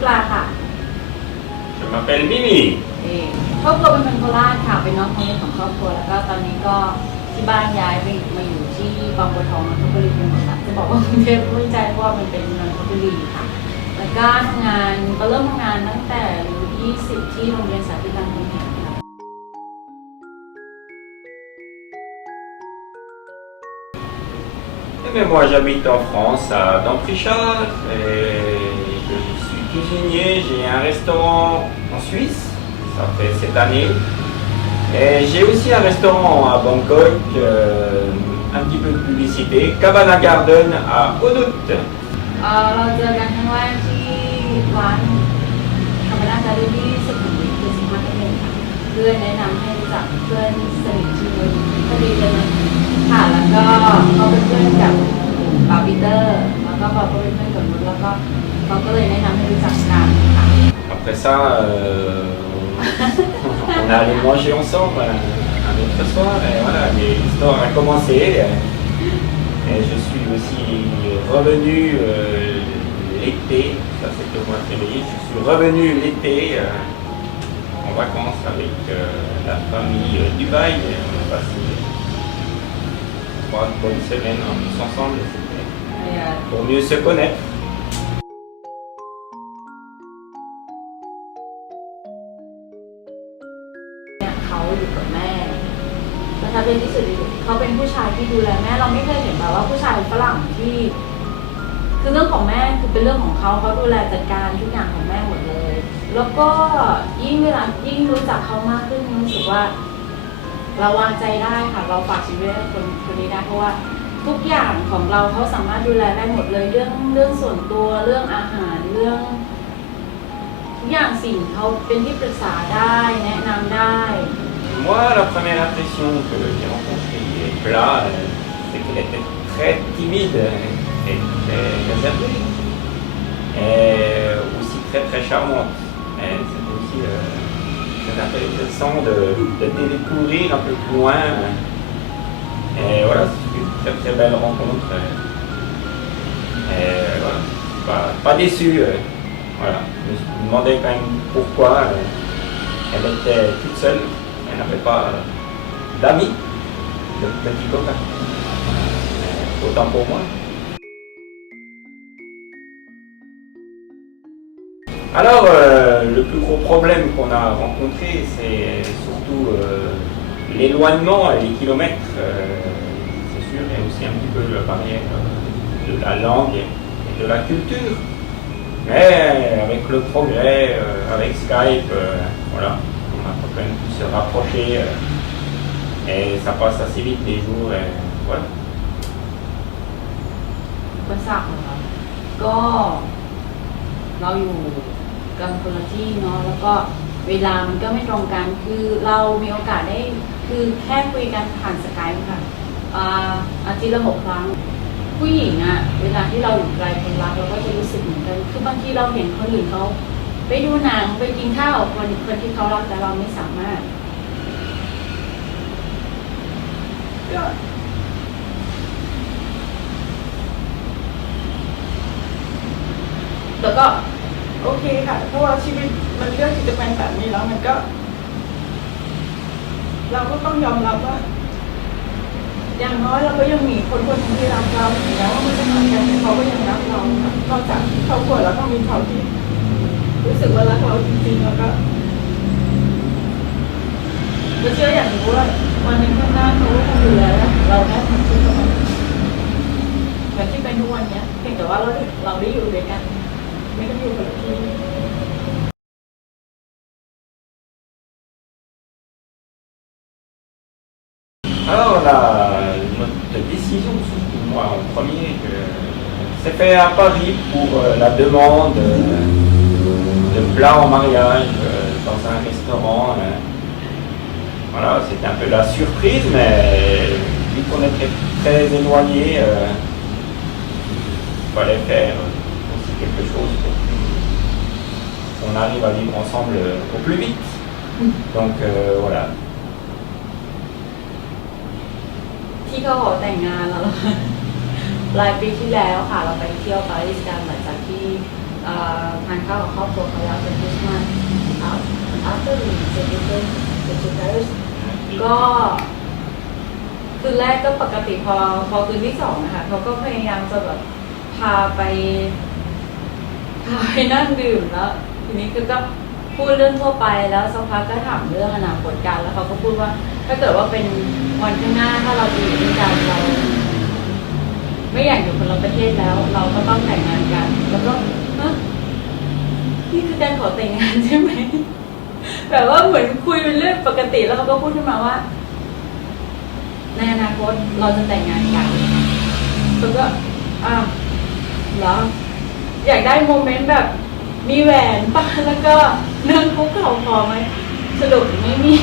Mika. ชื่อปลาค่ะ Je m'appelle Mimi. เองครอบครัวเป็นคนโคราชค่ะ เป็นน้องคนเล็กของครอบครัว แล้วก็ตอนนี้ก็ที่บ้านย้ายไปมาอยู่ที่บางบัวทองนนทบุรีเป็นหมดละจะบอกว่ากรุงเทพไม่ใจเพราะว่ามันเป็นนนทบุรีค่ะ แล้วก็ทำงานก็เริ่มทำงานตั้งแต่อายุ20 ที่โรงเรียนสาธิตการคุณแห่งค่ะ Eh bien, moi, j'habite en France, à Damprichat, et je suis J'ai un restaurant en Suisse, ça fait cette année. Et j'ai aussi un restaurant à Bangkok, euh, un petit peu de publicité, Cabana Garden à Odut. เ ça, euh, on est allé manger ensemble euh, un autre soir, et voilà, l'histoire a commencé. Et je suis aussi revenu euh, l'été, ça c'était au mois de février, je suis revenu l'été en vacances avec la famille Dubaï, on a passé trois bonnes semaines ensemble, pour mieux se connaître. เขาอยู่กับแม่ประทับใจที่สุดเขาเป็นผู้ชายที่ดูแลแม่เราไม่เคยเห็นแบบว่าผู้ชายฝรั่งที่ คือเรื่องของแม่คือเป็นเรื่องของเขาเขาดูแลจัดการทุกอย่างของแม่หมดเลย แล้วก็ยิ่งเวลายิ่งรู้จักเขามากขึ้นรู้สึกว่าเราวางใจได้ค่ะเราฝากชีวิตให้คนคนนี้ได้เพราะว่าทุกอย่างของเราเขาสามารถดูแลได้หมดเลยเรื่องเรื่องส่วนตัวเรื่องอาหารเรื่อง ทุกอย่างสิ่งเขาเป็นที่ปรึกษาได้แนะนำได้ Moi, la première impression que j'ai rencontrée Cla, euh, c'est qu'elle était très timide et très réservée. Et aussi très très charmante. Et c'était aussi euh, très intéressant de, de les découvrir un peu plus loin. Et voilà, c'est une très très belle rencontre. Et voilà, pas, pas déçu. euh, Voilà, je me demandé quand même pourquoi euh, elle était toute seule. Elle n'avait pas euh, d'amis, de petits copains. Autant pour moi. Alors, euh, le plus gros problème qu'on a rencontré, c'est surtout l'éloignement et les kilomètres. c'est sûr, et aussi un petit peu la barrière de la langue et de la culture. Mais avec le progrès, euh, avec Skype, euh, voilà, on a quand même pu se rapprocher. euh, et ça passe assez vite les jours. Et, voilà. อุปสรรคเหรอคะก็ เราอยู่กันคนละที่เนาะแล้วก็เวลามันก็ไม่ตรงกันคือเรามีโอกาสได้ คือแค่คุยกันผ่านสกายค่ะอ่าอาทิตย์ละหกครั้ง ผู้หญิงอะเวลาที่เราอยู่ไกลคนรักเราก็จะรู้สึกเหมือนกัน คือบางทีเราเห็นคนอื่นเขาไปดูหนังไปกินข้าวคนคนที่เขารักแต่เราไม่สามารถก็แต่ก็โอเคค่ะ เพราะว่าชีวิตมันเลือกที่จะเป็นแบบนี้แล้วมันก็ เราก็ต้องยอมรับว่า อย่างน้อยเราก็ยังมีคนคนที่รักเราถึงแม้ว่ามันจะเหมือนกันแต่เขาก็ยังรักเรานอกจากครอบครัวแล้วก็มีเขาที่รู้สึกว่ารักเราจริงๆแล้วก็ก็เชื่ออย่างนึงว่าวันหนึ่งข้างหน้าเขาก็คงดูแลเราได้เหมือนที่เขาแบบที่เป็นทุกวันเนี้ยเพียงแต่ว่าเราเราได้อยู่ด้วยกัน ไม่ได้อยู่คนละที่ c'est fait à Paris pour euh, la demande euh, de plats en mariage euh, dans un restaurant. euh. Voilà, c'était un peu la surprise, mais vu qu'on était très éloignés, euh, il fallait faire aussi quelque chose pour qu'on arrive à vivre ensemble euh, au plus vite. Donc euh, voilà, ที่เขาขอแต่งงานแล้ว ปลายปีที่แล้วค่ะ เราไปเที่ยวปารีสกันหลังจากที่ทานข้าวกับครอบครัวเขาแล้วเป็นคริสต์มาส after we celebrate the t Paris ก็คืนแรกก็ปกติพอพอคืนที่สองนะคะเขาก็พยายามจะแบบพาไปพาไปนั่งดื่มแล้ว ทีนี้คือก็พูดเรื่องทั่วไปแล้วสักพักก็ถามเรื่องอนาคตกันแล้วเขาก็พูดว่า ถ้าเกิดว่าเป็นวันข้างหน้าถ้าเราอยู่ด้วยกันเรา ไม่อยากอยู่คนละประเทศแล้ว เราก็ต้องแต่งงานกัน แล้วก็นี่คือการขอแต่งงานใช่ไหมแบบว่าเหมือนคุยเป็นเรื่องปกติแล้วเขาก็พูดขึ้นมาว่าในอนาคตเราจะแต่งงานกันแล้วก็อ้าวเหรออยากได้โมเมนต์แบบมีแหวนป่ะแล้วก็นั่งคุกเข่าพอไหมสรุปไม่มี